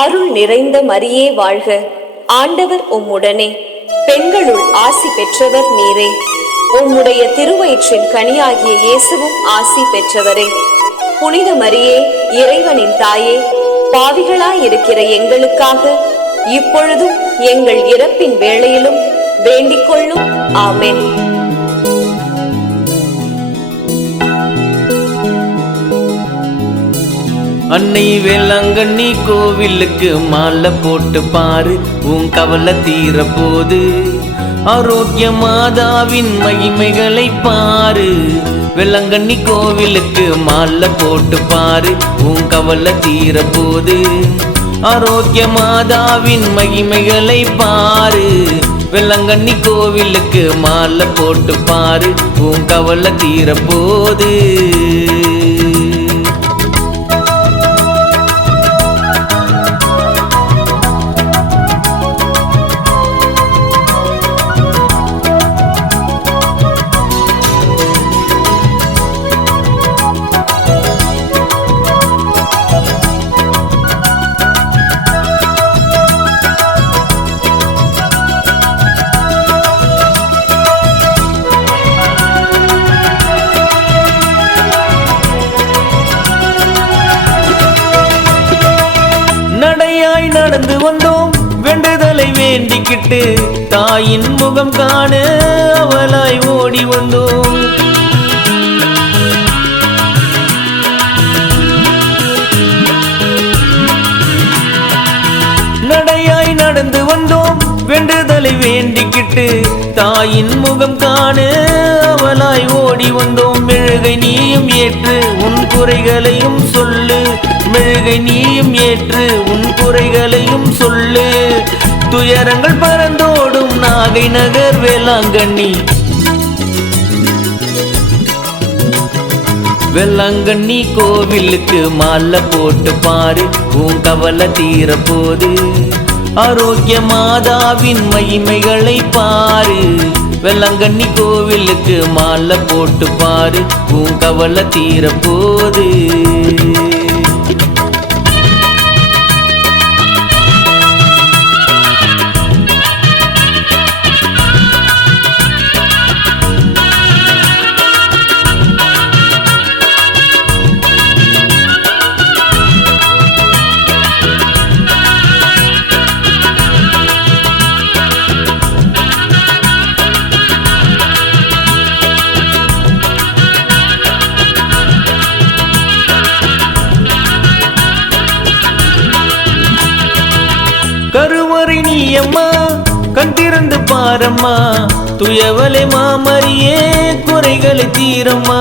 அருள் நிறைந்த மரியே வாழ்க, ஆண்டவர் உம்முடனே, பெண்களுள் ஆசி பெற்றவர் நீரே. உம்முடைய திருவயிற்றின் கனியாகிய இயேசுவும் ஆசி பெற்றவரே. புனித மரியே, இறைவனின் தாயே, பாவிகளாயிருக்கிற எங்களுக்காக இப்பொழுதும் எங்கள் இறப்பின் வேளையிலும் வேண்டிக் கொள்ளும். ஆமென். அன்னை வேளாங்கண்ணி கோவிலுக்கு மாலை போட்டு பாரு, உன் கவலை தீர போது. ஆரோக்கிய மாதாவின் மகிமைகளை பாரு. வேளாங்கண்ணி கோவிலுக்கு மாலை போட்டு பாரு, உன் கவலை தீர போது. ஆரோக்கிய மாதாவின் மகிமைகளை பாரு. வேளாங்கண்ணி கோவிலுக்கு மாலை போட்டு பாரு, உன் கவலை தீர போது. நடந்து வந்தோம் வேண்டுதலை வேண்டிக்கிட்டு, தாயின் முகம் காண அவளாய் ஓடி வந்தோம். நடையாய் நடந்து வந்தோம் வேண்டுதலை வேண்டிக்கிட்டு, தாயின் முகம் காண அவளாய் ஓடி வந்தோம். மெழுகை நீயும் ஏற்று உன் குறைகளையும் சொல்லு, மெழுகை நீயும் ஏற்று உன் குறைகளையும் சொல்லு. துயரங்கள் பறந்தோடும் நாகை நகர் வேளாங்கண்ணி, வேளாங்கண்ணி கோவிலுக்கு மாலை போட்டு பாரு, உன் கவலை தீர போது. ஆரோக்கிய மாதாவின் மகிமைகளை பாரு. வேளாங்கண்ணி கோவிலுக்கு மாலை போட்டு பாரு, உன் கவலை தீர போது. கருவறை நீயம்மா, கண் திறந்து பாரம்மா, துயவலை மாமரியே குறைகளை தீரம்மா.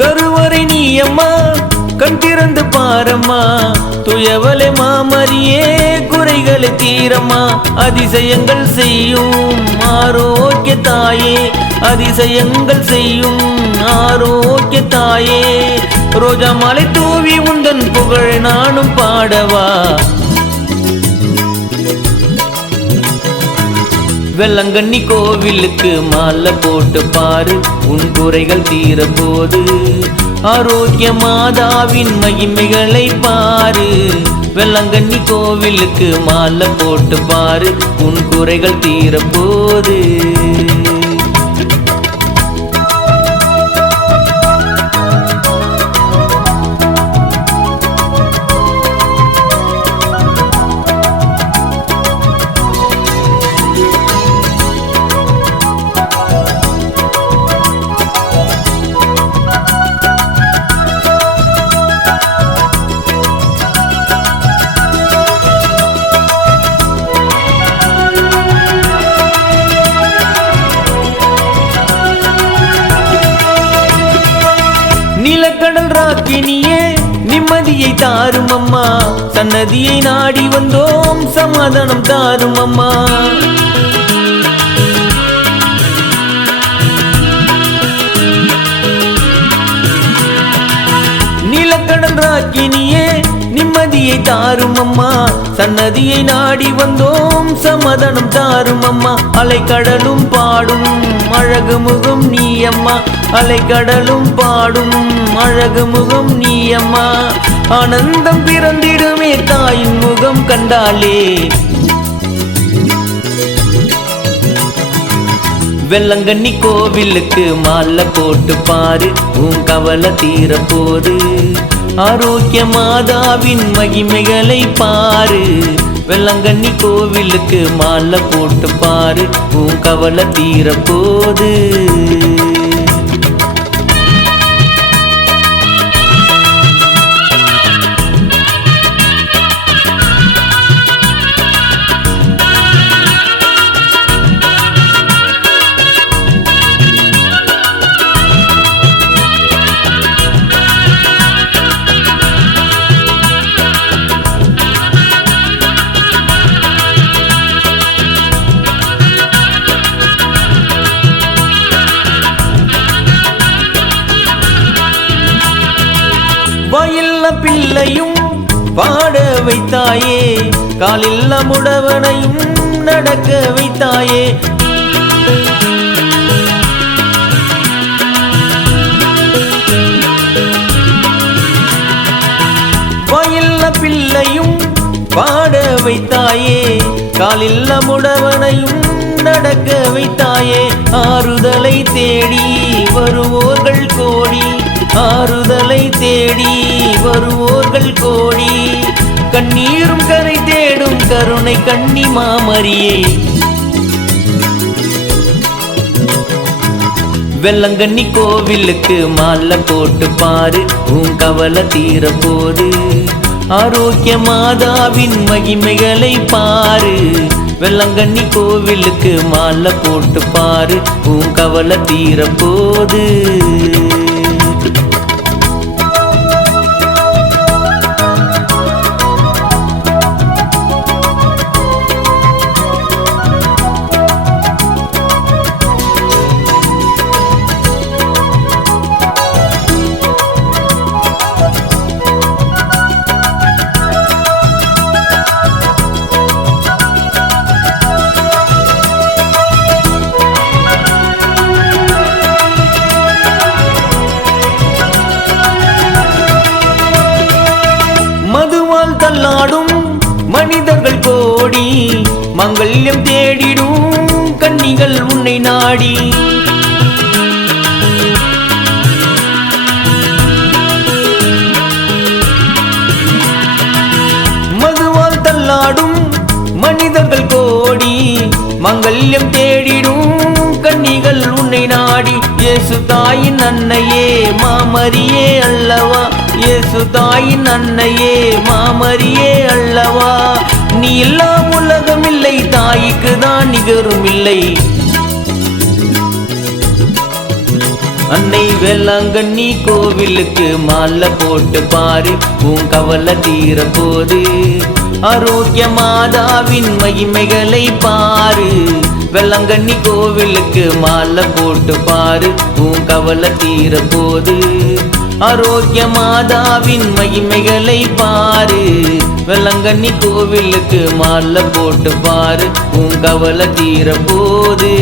கருவறை நீயம்மா, கண் திறந்து பாரம்மா, துயவலை மாமரியே குறைகளை தீரம்மா. அதிசயங்கள் செய்யும் ஆரோக்கிய தாயே, அதிசயங்கள் செய்யும் ஆரோக்கிய தாயே. ரோஜா மாலை தூவி உந்தன் புகழ் நானும் பாடவா. வேளாங்கண்ணி கோவிலுக்கு மாலை போட்டு பாரு, உன் குறைகள் தீர போது. ஆரோக்கிய மாதாவின் மகிமைகளை பாரு. வேளாங்கண்ணி கோவிலுக்கு மாலை போட்டு பாரு, உன் குறைகள் தீர போது. நீலக்கடல் ராக்கினியே நிம்மதியை தாரும் அம்மா, சன்னதியை நாடி வந்தோம் சமாதானம் தாரும் அம்மா. நீலக்கடல் ராக்கினியே நிம்மதியை நிம்மதியை தாரும் அம்மா சன்னதியை நாடி வந்தோம் சமாதானம் தாரும் அம்மா அலைக்கடலும் பாடும் அழகு முகம் நீ அம்மா அலைக்கடலும் பாடும் அழகு முகம் நீ அம்மா ஆனந்தம் பிறந்திடுமே தாயின் முகம் கண்டாலே வெள்ளங்கண்ணி கோவிலுக்கு மாலை போட்டு பாரு உன் கவலை தீர போது ஆரோக்கிய மாதாவின் மகிமைகளை பாரு வெள்ளங்கண்ணி கோவிலுக்கு மாலை போட்டு பாரு உன் கவலை தீர போது வாயில்ல பிள்ளையும் பாட வைத்தாயே காலில்ல முடவனையும் நடக்க வைத்தாயே வாயில்ல பிள்ளையும் பாட வைத்தாயே காலில்ல முடவனையும் நடக்க வைத்தாயே ஆறுதலை தேடி வருவோர்கள் கோடி ஆறுதலை தேடி வருவோர்கள் கோடி கண்ணீரும் கரை தேடும் கருணை கண்ணி மாமரியே வெள்ளங்கண்ணி கோவிலுக்கு மாலை போட்டு பாரு உன் கவலை தீர போது ஆரோக்கிய மாதாவின் மகிமைகளை பாரு வெள்ளங்கண்ணி கோவிலுக்கு மாலை போட்டு பாரு உன் கவலை தீர போது தள்ளாடும் மனிதர்கள் கோடி மங்கல்யம் தேடிடும் கன்னிகள் உன்னை நாடி மதுவால் தள்ளாடும் மனிதர்கள் கோடி மங்கல்யம் தேடிடும் கன்னிகள் உன்னை நாடி இயேசு தாயின் அன்னையே மாமரியே அல்லவா இயேசு தாயின் அன்னையே மாமரியே அல்லவா நீ இல்லா உலகம் இல்லை தாய்க்கு தான் நிகரும் இல்லை அன்னை வேளாங்கண்ணி கோவிலுக்கு மாலை போட்டு பாரு உன் கவலை தீர போது ஆரோக்கிய மாதாவின் மகிமைகளை பாரு வேளாங்கண்ணி கோவிலுக்கு மாலை போட்டு பாரு உன் கவலை தீர போது ஆரோக்கிய மாதாவின் மகிமைகளை பாரு வேளாங்கண்ணி கோவிலுக்கு மாலை போட்டு பாரு உன் கவலை தீர போது